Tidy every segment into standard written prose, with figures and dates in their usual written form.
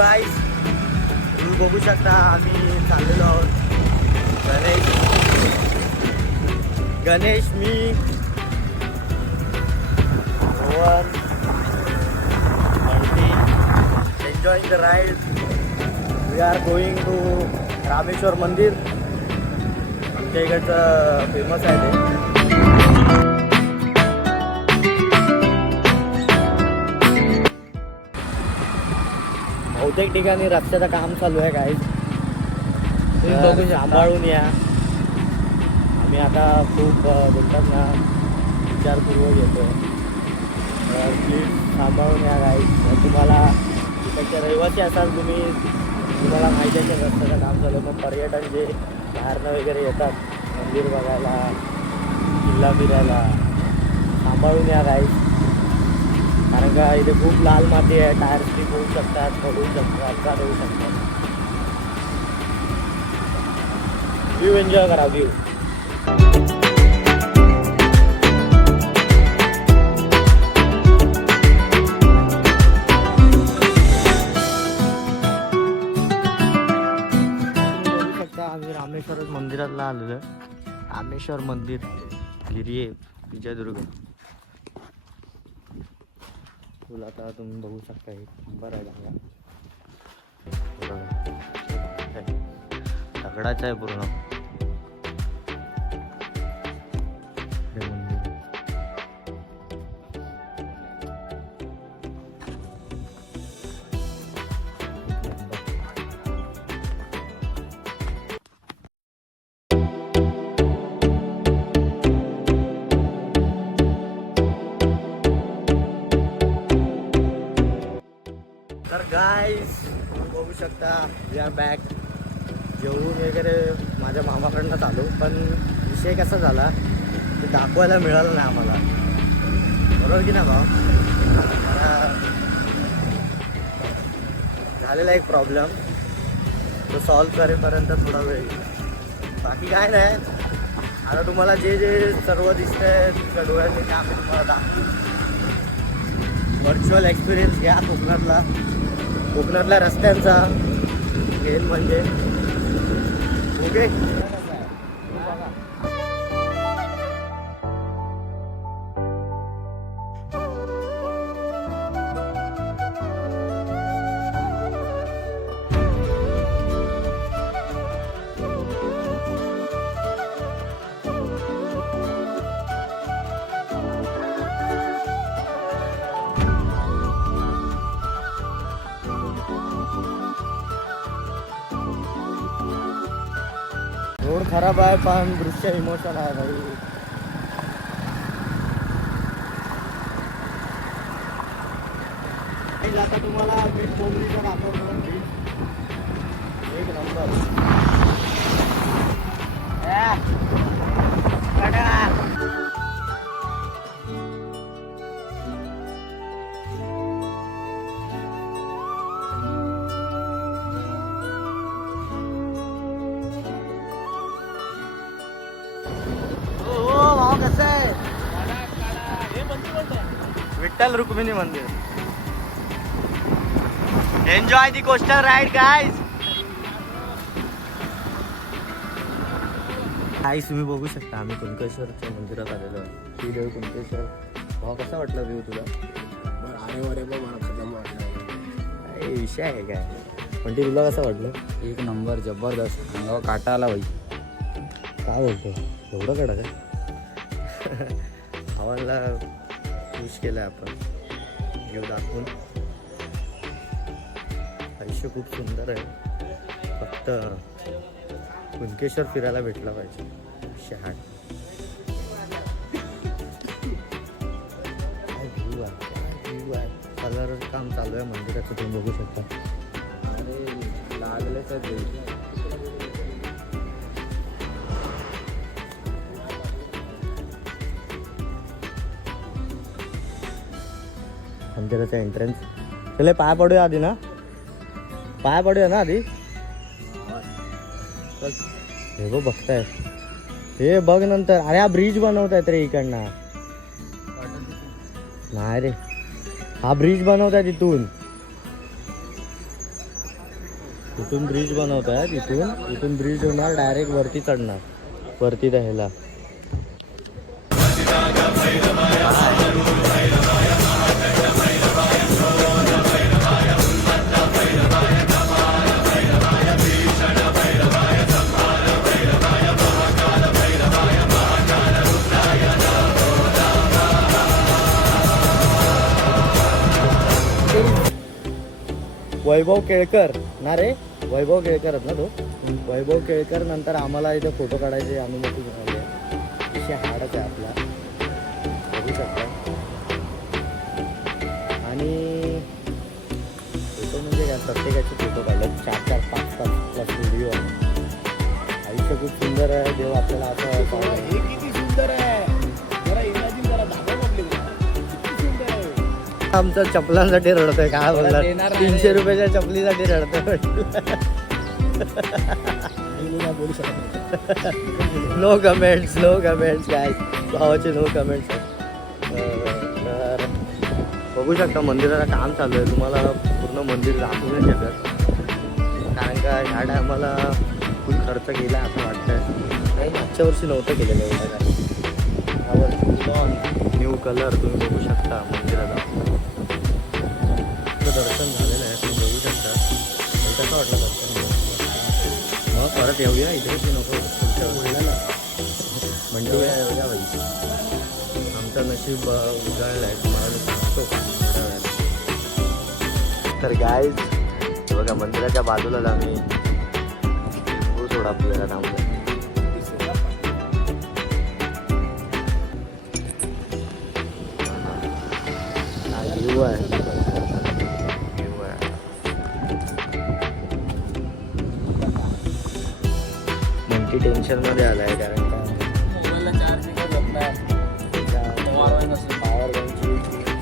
गाईस, तुम्ही बघू शकता आम्ही चाललेलो आहोत. गणेश मी Rohan Bunty enjoying the ride. We are going to Rameshwar Mandir. आमच्या इकडचं फेमस आहे ते. बहुतेक ठिकाणी रस्त्याचं काम चालू आहे काय बघू सांभाळून या. आम्ही आता खूप बोलतात ना विचारपूर्वक येतो. प्लीज सांभाळून या काय. तुम्हाला तिकडच्या रहिवासी असाल तुम्हाला माहिती आहे की रस्त्याचं काम चालू आहे. पण पर्यटन जे बाहेरनं वगैरे येतात मंदिर बघायला किल्ला फिरायला सांभाळून या काय. कारण का इथे खूप लाल माती आहे. टायर स्लिप होऊ शकतात, पडू शकतात, अपघात होऊ शकतात. व्ह्यू एन्जॉय करा. व्ह्यू बघू शकता आम्ही रामेश्वर मंदिरातला आलेलो आहे. रामेश्वर मंदिर गिरी विजयदुर्ग. तुला आता तुम्ही बघू शकता एक नंबर आहे चांगला. दगडाचा आहे पूर्ण. तर गाईज बघू शकता वी आर बॅक. जेवून वगैरे माझ्या मामाकडनं आलो. पण विषय कसा झाला ते दाखवायला मिळालं नाही आम्हाला. बरोबर की ना भाऊ. झालेला एक प्रॉब्लेम तो सॉल्व करेपर्यंत थोडा वेळ. बाकी काय नाही. आता तुम्हाला जे जे सर्व दिसतंय तुमच्या डोळ्यांनी ते आम्ही तुम्हाला दाखवू. व्हर्च्युअल एक्सपिरियन्स घ्या कोकणातल्या रस्त्यांचा. मेन म्हणजे ओके. रोड खराब आहे पण दृश्य इमोशन आहे भाई. आता तुम्हाला बीच कोंबडीचा दाखवतो. एक नंबर. कसं आहे विठ्ठल रुक्मिणी मंदिर. एन्जॉय दी कोस्टल राईड गाईज. गाईज तुम्ही बघू शकता आम्ही कुणकेश्वरच्या मंदिरात आलेलो आहे. श्री देव कुणकेश्वर. भाऊ कसा वाटला व्ह्यू तुला? काय विषय आहे काय. पण ते तुला कसं वाटलं? एक नंबर जबरदस्त. अंगावर काटा आला भाई. काय बोलतो एवढं कडक आहे. भावाला खुश केलं आपण घेऊ दाखवून. आयुष्य खूप सुंदर आहे. फक्त कुणकेश्वर फिरायला भेटला पाहिजे. शहाट व्ह्यू आहे. कलर काम चालू आहे मंदिराचं तुम्ही बघू शकता. अरे लागले तर मंदिराचा एंट्रन्स. चले पाय पडूया आधी ना. पाय पडूया ना आधी. हे बघ बघताय. हे बघ नंतर. अरे हा ब्रिज बनवतायत रे इकडनं. नाही रे हा ब्रिज बनवताय तिथून. इथून ब्रिज बनवत आहेत. इथून ब्रिज होणार, डायरेक्ट वरती चढणार, वरती राहायला. वैभव केळकर ना रे, वैभव केळकरच ना तो. वैभव केळकर नंतर आम्हाला इथे फोटो काढायची अनुमती मिळाली आहे. विषय हाडच आहे आपला, बघू शकता. आणि फोटो म्हणजे काय, प्रत्येकाचे फोटो काढले 4-4, 5-5 प्लस व्हिडिओ आहे. आयुष्य खूप सुंदर आहे. देव आपल्याला असं किती सुंदर आहे. जरा इंग्रजी जरा दाखव आपल्याला. किती सुंदर आहे. आमचं चपलांसाठी रडतोय. काय बोलणार, देणार नाही. 300 रुपयाच्या चपलीसाठी रडतोय. बोलू शकत नो कमेंट्स, नो कमेंट्स काय, भावाचे नो कमेंट्स. तर बघू शकता मंदिराला काम चालू आहे. तुम्हाला पूर्ण मंदिर दाखवू नाही शकत, कारण का ह्या टायमाला खूप खर्च केला असं वाटतंय. नाही, मागच्या वर्षी नव्हतं केलेलं एवढं काय. यावर न्यू कलर तुम्ही बघू शकता मंदिराला. दर्शन झालेलं आहे, तुम्ही बघू शकता. कसं वाटलं दर्शन? मग परत येऊया इथे की नको? तुमच्या बोलण्याला म्हणजे येऊया बाई. आमचं नशीब उजाळलं आहे, तुम्हाला सांगतो थोड्या वेळात. तर गाईज बघा, मंदिराच्या बाजूलाच आम्ही लिंबू सोडा आपल्याला थांबलो. हा व्ह्यू आहे. मंकी टेन्शनमध्ये आला आहे, कारण का मोबाईलला चार्ज नाही पॉवर बँकची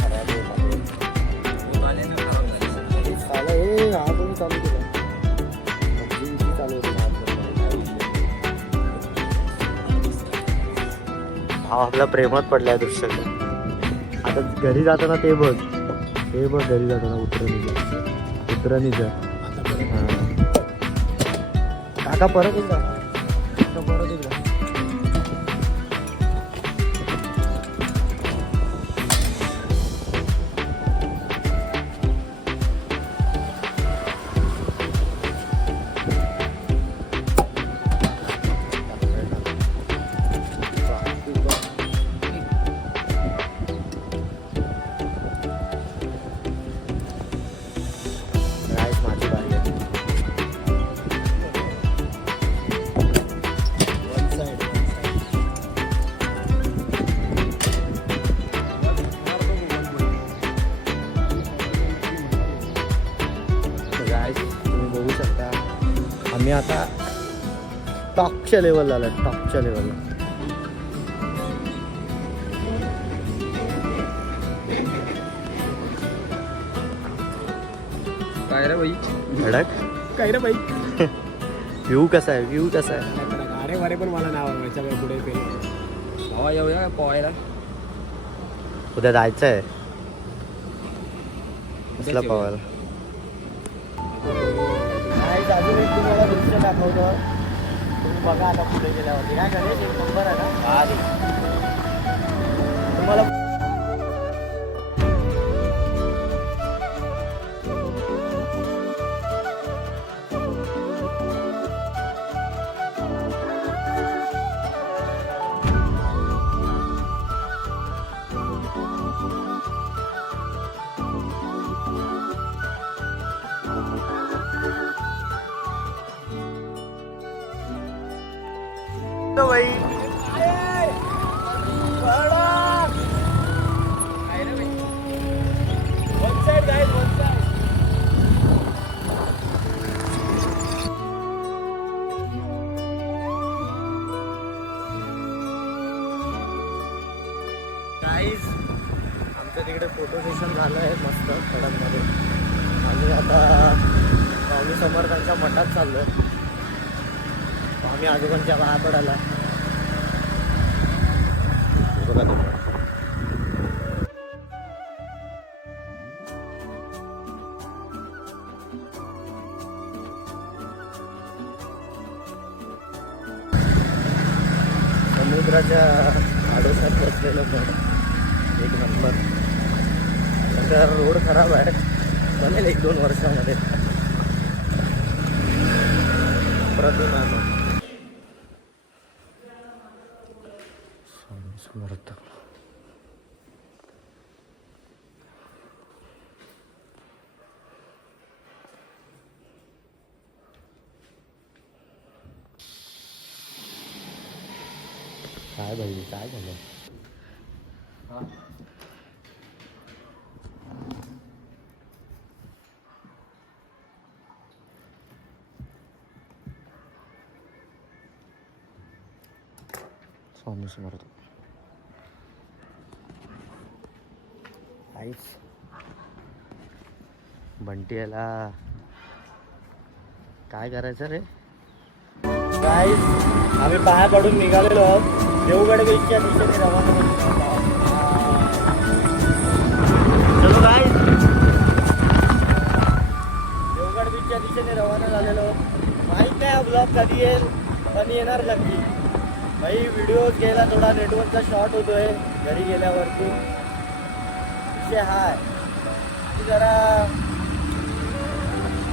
खराब हे हा पण चालू केला. चालू भाव आपला प्रेमात पडलाय दृश्यात. आता घरी जाताना ते बघ, घरी जाताना उतरणीचं. काका परत एकदा, परत एकदा. माझी बारी आहे. तुम्ही बघू शकता, आम्ही आता टॉपच्या लेवलला आलो, टॉपच्या लेवलला. काय रे बाई, धडक. काय रे बाई. व्ह्यू कसा आहे, व्ह्यू कसा आहे. अरे वारे पण मला नाव व्हायच्या पुढे भावा येऊया का पोहायला? उद्या जायचं आहे कसला पावायला. अजून एक तुम्हाला दृश्य दाखवतो, तुम्ही बघा आता पुढे गेल्यावरती. काय गणेश, एक नंबर आहे ना तुम्हाला. भाई गाईज, आमचं तिकडे फोटो सेशन झालं आहे मस्त खडकमध्ये. आम्ही आता स्वामी समर्थांच्या मठात चाललो आहे. स्वामी आजोबांच्या पाया पडायला. बघा तुम्ही. समुद्राच्या आडोशात बसलेलो पण एक नंबर. सध्या रोड खराब आहे, बनेल 1-2 वर्षामध्ये. प्रतिम आहे मग. स्वामी समर्थ. काय भाई काय झालं? स्वामी समर्थ. आईच बंटी याला काय करायचं रे? काय आम्ही पाया पडून निघालेलो आहोत. देवगड बीचच्या दिशेने रवाना होतो. चलो गाईस, देवगड बीचच्या दिशेने रवाना झालेलो. माहीत नाही हा ब्लॉग कधी येईल, पण येणार नक्की. भाई व्हिडिओ घ्यायला थोडा नेटवर्कचा शॉर्ट होतोय घरी गेल्यावरती. विषय हा आहे की जरा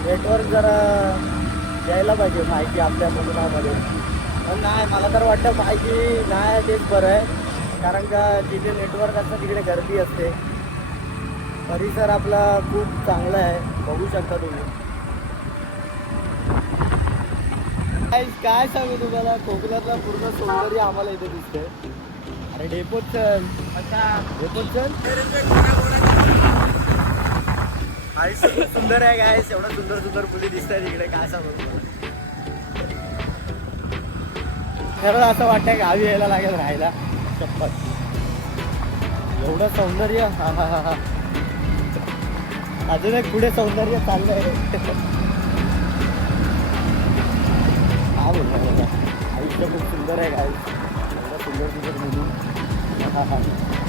नेटवर्क जरा द्यायला पाहिजे माहिती आपल्या मुलामध्ये. पण नाही, मला तर वाटतं माहिती नाही तेच बरं आहे. कारण का जिथे नेटवर्क असतं तिकडे गर्दी असते. परिसर आपला खूप चांगला आहे, बघू शकता तुम्ही. काय सांगू तुम्हाला, कोकणातला पूर्ण सौंदर्य आम्हाला इथे दिसतंय. अरे डेपोत चल, डेपोत चल. आयुष्य खूप सुंदर आहे काय, एवढं सुंदर सुंदर मुली दिसत आहेत इकडे. काय सांगू खरं, असं वाटतंय गावी यायला लागेल राहायला. शपथ, एवढं सौंदर्य. हा हा हा हा. अजून एक पुढे सौंदर्य चाललंय. हा बोलतो आयुष्य खूप सुंदर आहे काय, एवढं सुंदर सुंदर मुली. हा हा.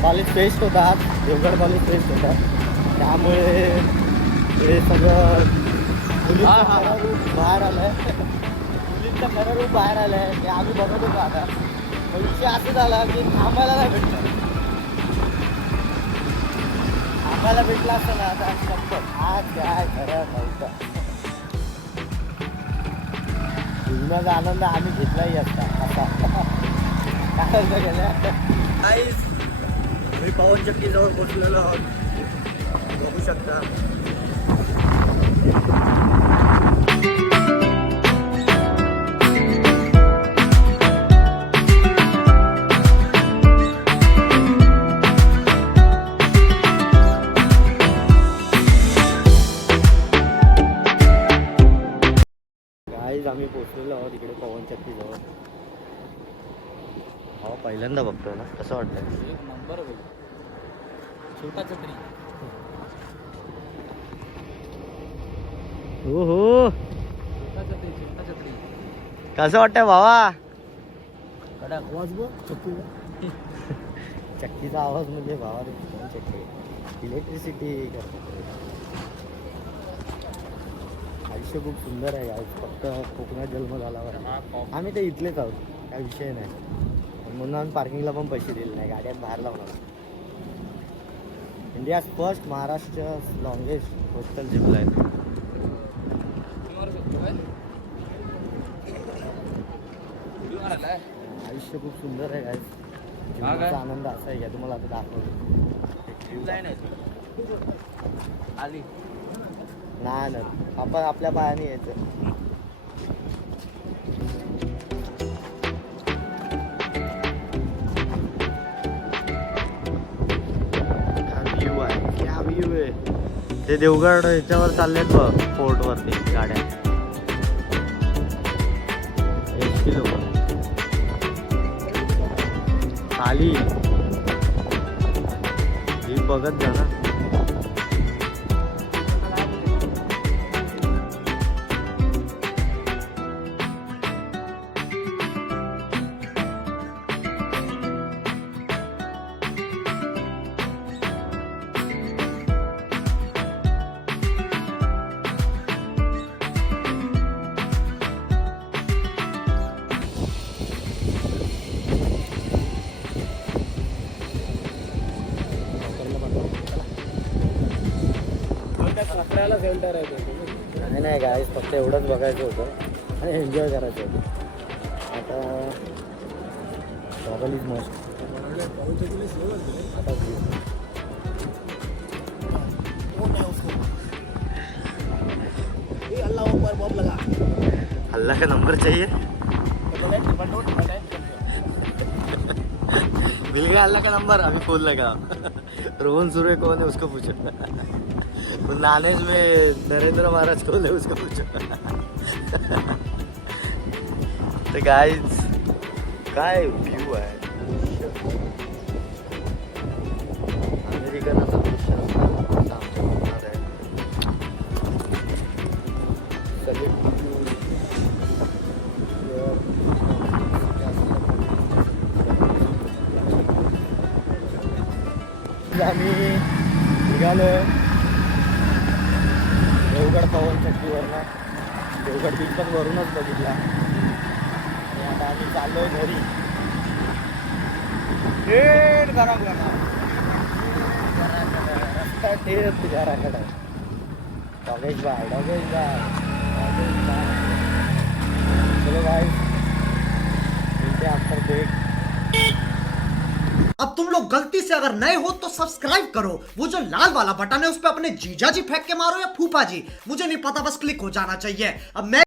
कॉलेज फेस्ट होता आज, देवगड कॉलेज फेस्ट होता. त्यामुळे हे सगळं मुलींचं खरं रूप बाहेर आलंय. मुलींचं खरं रूप बाहेर आलंय ते आम्ही बघत होतो आता. विषय असं झाला की थांबायला नाही भेटलं. थांबायला भेटला असतं ना आता शपथ आज काय खरं नव्हतं. जीवनाचा आनंद आम्ही घेतलाही असता असा. काय अर्थ गेल्या. मी पवन चक्कीजवळ पोचलेलो आहोत, बघू शकता. आम्ही पोचलेलो आहोत इकडे पवन चक्कीजवळ. हो पहिल्यांदा बघतोय ना, कसं वाटतंय? एक नंबर भाई, छोटा छत्री. हो हो, छोटा छत्री, छोटा छत्री. कसं वाटतंय भावा? कडा आवाज बघ चक्की. चक्कीचा आवाज म्हणजे भावा रे, चक्की इलेक्ट्रिसिटी करतो. आयुष्य खूप सुंदर आहे आज. फक्त कोकणात जन्म झाल्यावर आम्ही ते इथलेच आहोत, काय विषय नाही. म्हणून आम्ही पार्किंगला पण पैसे दिले नाही, गाड्यात बाहेर लावणार. India first Maharashtra longest coastal jeep line. आयुष्य खूप सुंदर आहे काय, जीवनाचा आनंद असा आहे का तुम्हाला आता दाखवतो. आली नाही ना, आपण आपल्या पायाने यायचं. व्ह्यू आहे, क्या व्ह्यू आहे. ते देवगड ह्याच्यावर चाललेत बघ, फोर्ट वरती गाड्या. 1 किलो खाली ही बघत जा ना. सापड्याला सेंटर आहे ते. नाही नाही गाईज, फक्त एवढंच बघायचं होतं आणि एन्जॉय करायचं होतं. आता ट्रॅव्हल इज मस्ट. आता घेऊ. ए, अल्लाह अकबर, बॉब लगा. अल्लाह का नंबर चाहिए. मिल गया अल्लाह का नंबर. अभी फोन लगा. रोहन सुरे कौन है उसको पूछो. वो नानेज में नरेंद्र महाराज कौन है उसको पूछो. तो गाइज काय व्ह्यू आहे. अमेरिकन असं दृश्य असणार आहे. आम्ही निघालोय देवगड पवन चक्कीवरनं. देवगड बीच पण वरूनच बघितला आणि आता आम्ही चाललोय घरी. थेट घराकडे. रस्ता थेट घराकडे. डॉगेश बाय. चलो गाइस, मिलते हैं आफ्टर ब्रेक. अब तुम लोग गलती से अगर नए हो तो सब्सक्राइब करो. वो जो लाल वाला बटन है उस पर अपने जीजा जी फेंक के मारो या फूफा जी, मुझे नहीं पता, बस क्लिक हो जाना चाहिए. अब मैं